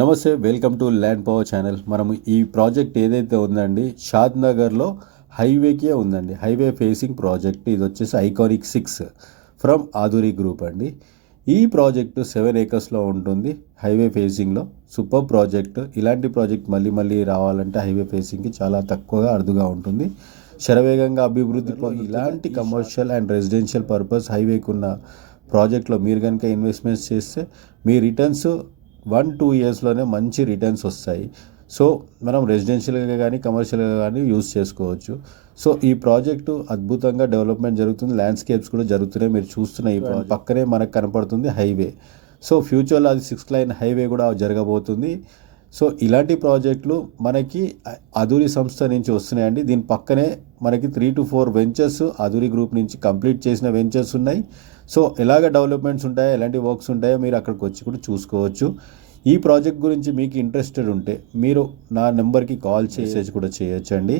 నమస్తే, welcome to land power channel. మనం ఈ ప్రాజెక్ట్ ఏదైతే ఉందండి, షాద్ నగర్లో హైవేకే ఉందండి. Highway facing project. ఇది వచ్చేసి ఐకానిక్ 6 ఫ్రమ్ ఆధురి గ్రూప్ అండి. ఈ ప్రాజెక్టు 7 ఏకర్స్లో ఉంటుంది. హైవే ఫేసింగ్లో సూపర్ ప్రాజెక్ట్. ఇలాంటి ప్రాజెక్ట్ మళ్ళీ మళ్ళీ రావాలంటే హైవే ఫేసింగ్కి చాలా తక్కువగా అరుదుగా ఉంటుంది. శరవేగంగా అభివృద్ధిలో ఇలాంటి కమర్షియల్ అండ్ రెసిడెన్షియల్ పర్పస్ హైవేకి ఉన్న ప్రాజెక్ట్లో మీరు కనుక ఇన్వెస్ట్మెంట్స్ చేస్తే మీ రిటర్న్స్ 1-2 ఇయర్స్లోనే మంచి రిటర్న్స్ వస్తాయి. సో మనం రెసిడెన్షియల్గా కానీ కమర్షియల్గా కానీ యూజ్ చేసుకోవచ్చు. సో ఈ ప్రాజెక్టు అద్భుతంగా డెవలప్మెంట్ జరుగుతుంది. ల్యాండ్స్కేప్స్ కూడా జరుగుతున్నాయి. మీరు చూస్తున్న ఈ పక్కనే మనకు కనపడుతుంది హైవే. సో ఫ్యూచర్లో అది 6 లైన్ హైవే కూడా జరగబోతుంది. సో ఇలాంటి ప్రాజెక్టులు మనకి అధురి సంస్థ నుంచి వస్తున్నాయండి. దీని పక్కనే మనకి 3-4 వెంచర్స్ అధురి గ్రూప్ నుంచి కంప్లీట్ చేసిన వెంచర్స్ ఉన్నాయి. సో ఎలాగ డెవలప్మెంట్స్ ఉంటాయో, ఎలాంటి వర్క్స్ ఉంటాయో మీరు అక్కడికి వచ్చి కూడా చూసుకోవచ్చు. ఈ ప్రాజెక్ట్ గురించి మీకు ఇంట్రెస్టెడ్ ఉంటే మీరు నా నెంబర్కి కాల్ చేసేసి కూడా చేయొచ్చండి.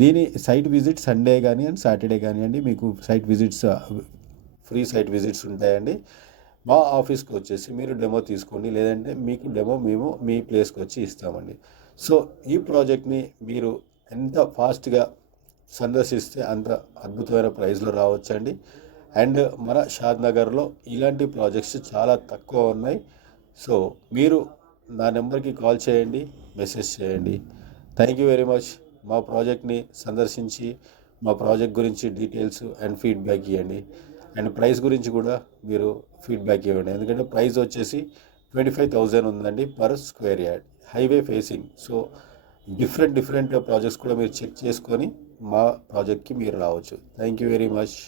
దీని సైట్ విజిట్ సండే కానీ అండ్ సాటర్డే కానివ్వండి, మీకు site visits free site visits ఉంటాయండి. మా ఆఫీస్కి వచ్చేసి మీరు డెమో తీసుకోండి, లేదంటే మీకు డెమో మేము మీ ప్లేస్కి వచ్చి ఇస్తామండి. సో ఈ ప్రాజెక్ట్ని మీరు ఎంత ఫాస్ట్గా సందర్శిస్తే అంత అద్భుతమైన ప్రైస్లో రావచ్చండి. అండ్ మన షాద్ నగర్లో ఇలాంటి ప్రాజెక్ట్స్ చాలా తక్కువ ఉన్నాయి. సో మీరు నా నెంబర్కి కాల్ చేయండి, మెసేజ్ చేయండి. Thank you very much. మా ప్రాజెక్ట్ని సందర్శించి మా ప్రాజెక్ట్ గురించి డీటెయిల్స్ అండ్ ఫీడ్బ్యాక్ ఇవ్వండి. అండ్ ప్రైస్ గురించి కూడా మీరు ఫీడ్బ్యాక్ ఇవ్వండి. ఎందుకంటే ప్రైస్ వచ్చేసి 25,000 ఉందండి per square yard, highway facing. So different projects కూడా మీరు చెక్ చేసుకొని మా ప్రాజెక్ట్కి మీరు రావచ్చు. Thank you very much.